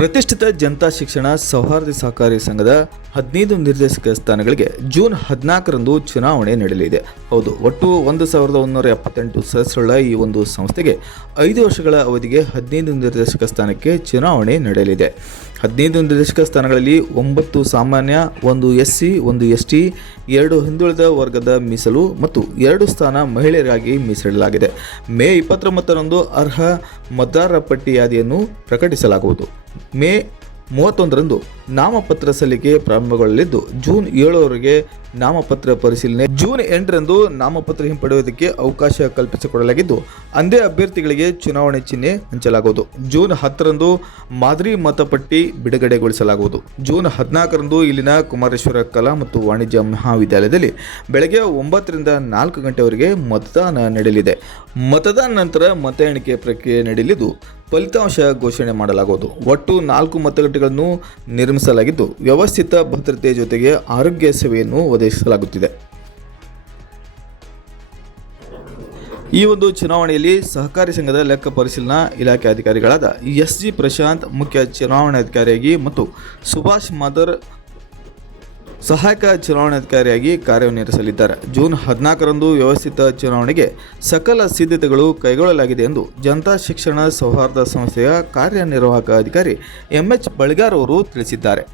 ಪ್ರತಿಷ್ಠಿತ ಜನತಾ ಶಿಕ್ಷಣ ಸೌಹಾರ್ದ ಸಹಕಾರಿ ಸಂಘದ 15 ನಿರ್ದೇಶಕ ಸ್ಥಾನಗಳಿಗೆ ಜೂನ್ 14ರಂದು ಚುನಾವಣೆ ನಡೆಯಲಿದೆ. ಹೌದು, ಒಟ್ಟು 1178 ಸದಸ್ಯರುಳ್ಳ ಈ ಒಂದು ಸಂಸ್ಥೆಗೆ 5 ವರ್ಷಗಳ ಅವಧಿಗೆ 15 ನಿರ್ದೇಶಕ ಸ್ಥಾನಕ್ಕೆ ಚುನಾವಣೆ ನಡೆಯಲಿದೆ. 15 ನಿರ್ದೇಶಕ ಸ್ಥಾನಗಳಲ್ಲಿ 9 ಸಾಮಾನ್ಯ, 1 SC, 1 ST, 2 ಹಿಂದುಳಿದ ವರ್ಗದ ಮೀಸಲು ಮತ್ತು 2 ಸ್ಥಾನ ಮಹಿಳೆಯರಿಗಾಗಿ ಮೀಸಲಿಡಲಾಗಿದೆ. ಮೇ 29ರಂದು ಅರ್ಹ ಮತದಾರರ ಪಟ್ಟಿ ಯಾದಿಯನ್ನು ಪ್ರಕಟಿಸಲಾಗುವುದು. ಮೇ 31ರಂದು ನಾಮಪತ್ರ ಸಲ್ಲಿಕೆ ಪ್ರಾರಂಭಗೊಳ್ಳಲಿದ್ದು ಜೂನ್ 7ರವರೆಗೆ ನಾಮಪತ್ರ ಪರಿಶೀಲನೆ. ಜೂನ್ 8ರಂದು ನಾಮಪತ್ರ ಹಿಂಪಡೆಯುವುದಕ್ಕೆ ಅವಕಾಶ ಕಲ್ಪಿಸಿಕೊಡಲಾಗಿದ್ದು ಅಂದೇ ಅಭ್ಯರ್ಥಿಗಳಿಗೆ ಚುನಾವಣೆ ಚಿಹ್ನೆ ಹಂಚಲಾಗುವುದು. ಜೂನ್ 10ರಂದು ಮಾದರಿ ಮತಪಟ್ಟಿ ಬಿಡುಗಡೆಗೊಳಿಸಲಾಗುವುದು. ಜೂನ್ 14ರಂದು ಇಲ್ಲಿನ ಕುಮಾರೇಶ್ವರ ಕಲಾ ಮತ್ತು ವಾಣಿಜ್ಯ ಮಹಾವಿದ್ಯಾಲಯದಲ್ಲಿ ಬೆಳಗ್ಗೆ 9ರಿಂದ 4 ಗಂಟೆವರೆಗೆ ಮತದಾನ ನಡೆಯಲಿದೆ. ಮತದಾನ ನಂತರ ಮತ ಎಣಿಕೆ ಪ್ರಕ್ರಿಯೆ ನಡೆಯಲಿದ್ದು ಫಲಿತಾಂಶ ಘೋಷಣೆ ಮಾಡಲಾಗುವುದು. ಒಟ್ಟು 4 ಮತಗಟ್ಟೆಗಳನ್ನು ನಿರ್ಮಿಸಲಾಗಿದ್ದು ವ್ಯವಸ್ಥಿತ ಭದ್ರತೆ ಜೊತೆಗೆ ಆರೋಗ್ಯ ಸೇವೆಯನ್ನು ಒದಗಿಸಲಾಗುತ್ತಿದೆ. ಈ ಒಂದು ಚುನಾವಣೆಯಲ್ಲಿ ಸಹಕಾರಿ ಸಂಘದ ಲೆಕ್ಕ ಪರಿಶೀಲನಾ ಇಲಾಖೆ ಅಧಿಕಾರಿಗಳಾದ SG ಪ್ರಶಾಂತ್ ಮುಖ್ಯ ಚುನಾವಣಾಧಿಕಾರಿಯಾಗಿ ಮತ್ತು ಸುಭಾಷ್ ಮಾದರ್ ಸಹಾಯಕ ಚುನಾವಣಾಧಿಕಾರಿಯಾಗಿ ಕಾರ್ಯನಿರ್ವಹಿಸಲಿದ್ದಾರೆ. ಜೂನ್ 14ರಂದು ವ್ಯವಸ್ಥಿತ ಚುನಾವಣೆಗೆ ಸಕಲ ಸಿದ್ಧತೆಗಳು ಕೈಗೊಳ್ಳಲಾಗಿದೆ ಎಂದು ಜನತಾ ಶಿಕ್ಷಣ ಸೌಹಾರ್ದ ಸಂಸ್ಥೆಯ ಕಾರ್ಯನಿರ್ವಾಹಕ ಅಧಿಕಾರಿ MH ಬಳಿಗಾರ್ ಅವರು ತಿಳಿಸಿದ್ದಾರೆ.